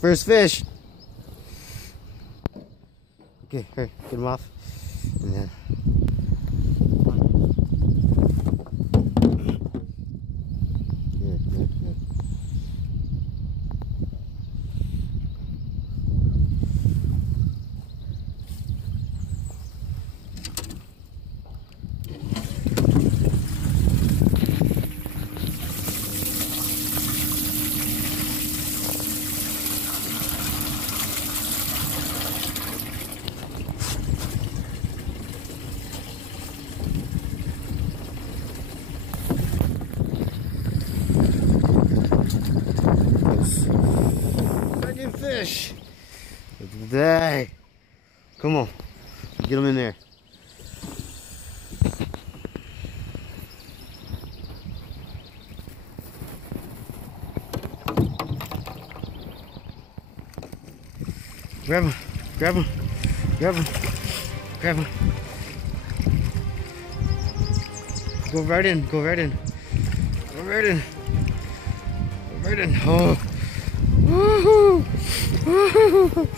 First fish. Okay, here, get him off. And then. Good, good, good. Second fish of the day. Come on, get them in there. Grab him, grab him, grab him, grab him. Go right in, go right in, go right in, go right in. Oh, woohoo, woohoo,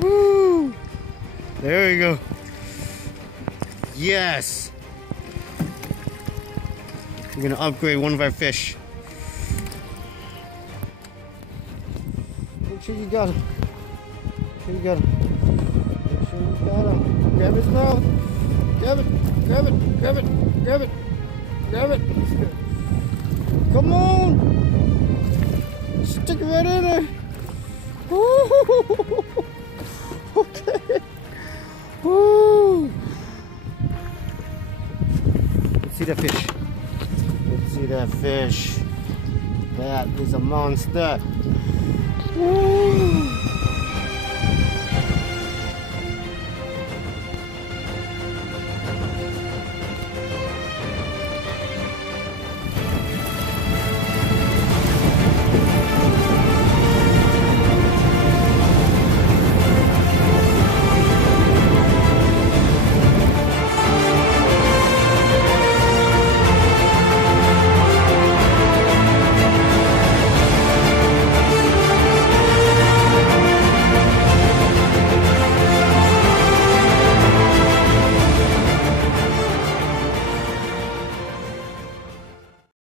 woo. There we go. Yes. We're gonna upgrade one of our fish. Make sure you got him. Make sure you got him. Make sure you got him. Grab his mouth. Grab it. Grab it. Grab it. Grab it. Grab it. Come on. Stick it right in there. Woo. Okay. Woo. Let's see that fish. Let's see that fish. That is a monster. Woo.